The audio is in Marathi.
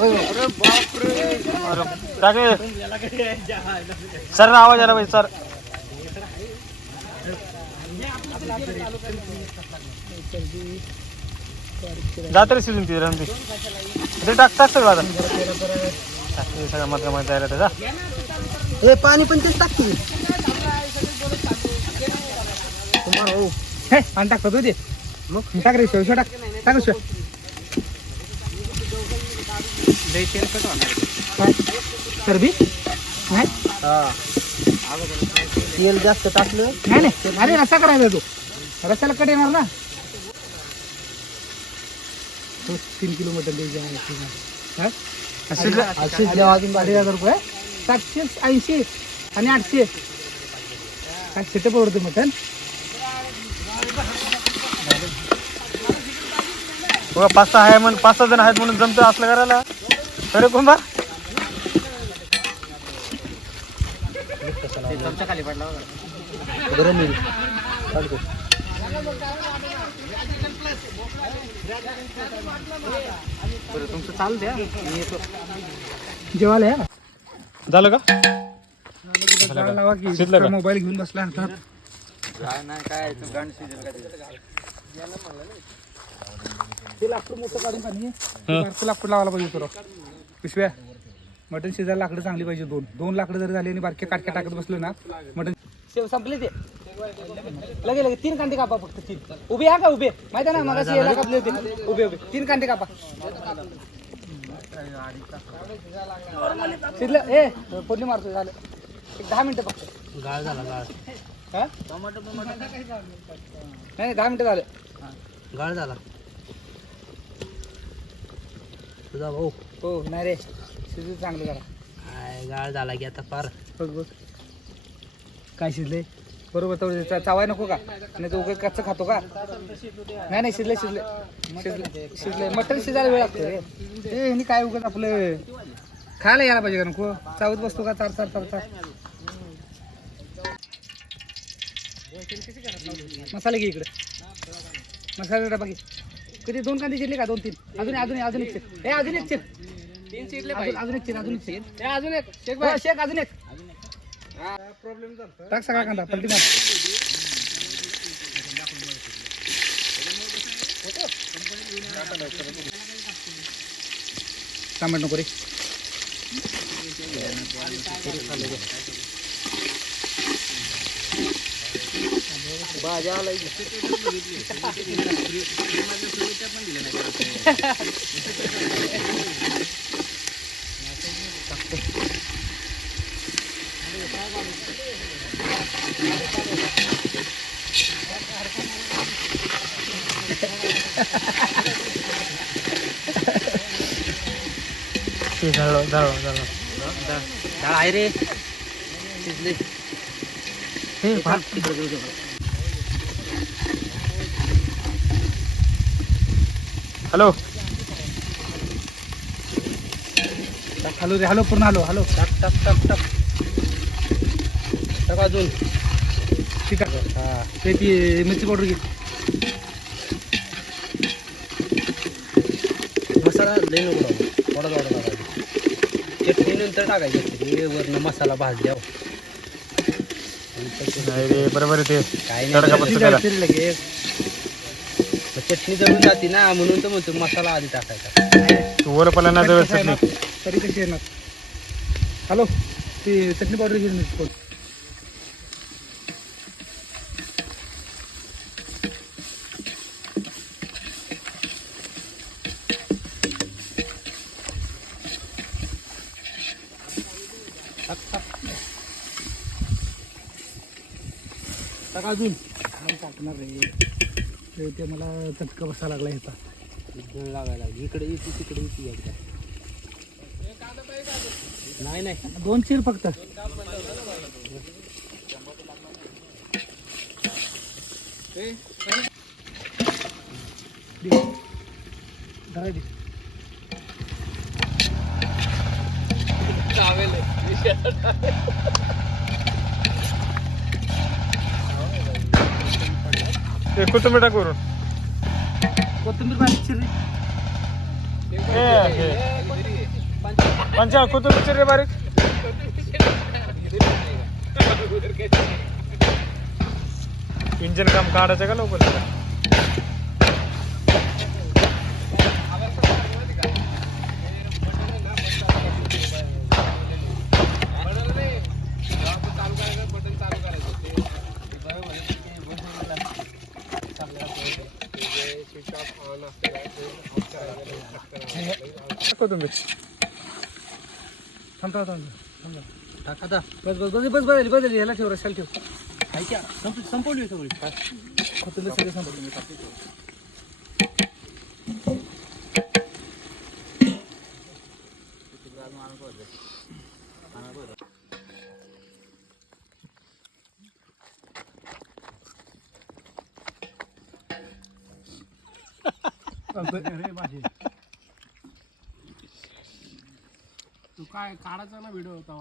अरे बापरे. अरे टाके सर आवाज आला पाहिजे सर. जात रे शिजून तिथे रंदी ते टाकतात सगळं आता सगळं मधल्या मध्ये जायला त्याचा हे पाणी पण तेच टाकते तुम्हाला हो आणि टाकतात होते मग टाक रे शिव टाक टाक शिव सरबी नाही तेल जास्त टाकलं नाही नाही अरे रस्सा करायचा तो रस्त्याला कट येणार ना 3 किलो मटन द्यायचे अजून 2,500 रुपये 780 आणि 800 काय सेटअप आवडतं मटन बघा 5-6 आहे म्हणून 5-6 जण आहेत म्हणून जमतं असलं करायला अरे कुंभार खाली पडला गरम येईल तुमचं चालू द्या जेवायला या झालं का मोबाईल घेऊन बसला हातात लाकूड मोठं काढून पाणी लाकूड लावायला पाहिजे तुला पिशव्या मटन शिजायला लाकडं चांगली पाहिजे 2 लाकडं जरी झाली आणि बारक्या काटक्या टाकत बसलं ना मटन संपले ते लगे लगे 3 कांदे कापा फक्त 3 उभे आहे का उभे माहिती आहे ना मगाशी याला कापले होते उभे 3 कांदे कापा शिजलं ए फोडणी मारतो झालं 10 मिनिटं फक्त गाळ झाला गाळ हा नाही 10 मिनिटं झालं गाळ झाला तुझा भाऊ हो नाही रे शिजू चांगलं करा काय गाळ झाला की आता फार बघ बघ काय शिजले बरोबर तर चावाय नको का नाही तो कच्चं खातो का नाही नाही शिजले शिजले शिजले शिजले मटण शिजायला वेळ लागतो रे हे काय उगाच आपलं खायला यायला पाहिजे का नको चावत बसतो का चार मसाले घे इकडे मसाला डबा घे किती 2 कांदे चिरले का 2-3 अजून एक चिर हे अजून एक चिर 3 चिरले अजून एक चिर हे अजून एक शेक अजून एक प्रॉब्लेम झाला टाक सगळा कांदा पलटी मार टमाटर नको रे भाज्या आला डाळ आहे रे शिजले हे हॅलो हॅलो रे हॅलो पूर्ण हॅलो हॅलो टाक टाक टाक टाक टाक अजून ठीक आहे हां ते ती मिरची पावडर घे मसाला लई नको थोडा टाकायचा चटणी नंतर टाकायची वरनं मसाला भाजल्या नाही रे बरोबर ते काय नाही लगेच चटणी जळून जाते ना म्हणून तर म्हणतो मसाला आधी टाकायचा वरपला ना जवळ चटणी तरी कशी येणार हॅलो ती चटणी पावडर घेऊन मिरची पावडर टाक अजून टाकणार रे ते मला चटका बसा लागला ह्याचा लागायला इकडे येते तिकडे येते एकदा नाही नाही 2 चीर फक्त कोथिंबीर टाक वरून कोथिंबीर बारीक चिरली पंचा कोथिंबीर रे बारीक. इंजन काम काढायचं का लवकर त्याला? कोथिंबीर थांब टाका आता. बस बस बस बस बदल याला ठेव रशाला ठेव आहे का? संपवली सगळी. कोथिंबीर सगळे संपवले मी टाकतो. तू काय काढायचा ना व्हिडिओ होता